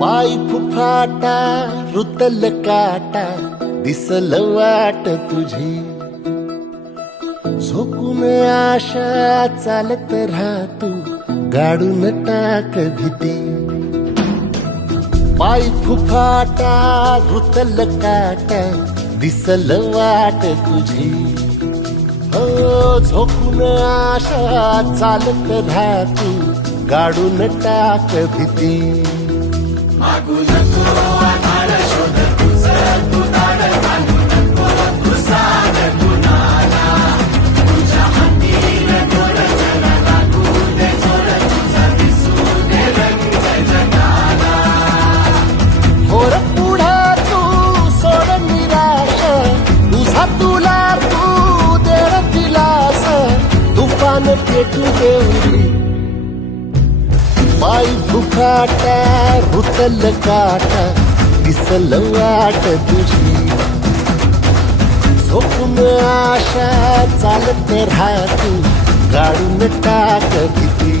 पाय फुफाटा रुतल काटा दिसल वाट तुझी झोकून आशा चालत राहतू गाडून टाक भीती पाय फुफाटा रुतल काटा दिसल वाट तुझी हो झोकून आशा चालत राहतू गाडून टाक भीती मागू नको आधार शोध तुझं तू दाड घालू नको तू साध कुणाला तुझ्या हातीन दोर जरा लागू दे जोर तुझा दिसू दे रंग जगाला होर पुढे तू सोड निराश तुझा तुला तू देर दिलास तुफान पेटू देऊरी पाय फुफाटा रुतल काटा दिसल वाट तुझी झोपून आशा चालत राहतू गाडून टाक भीती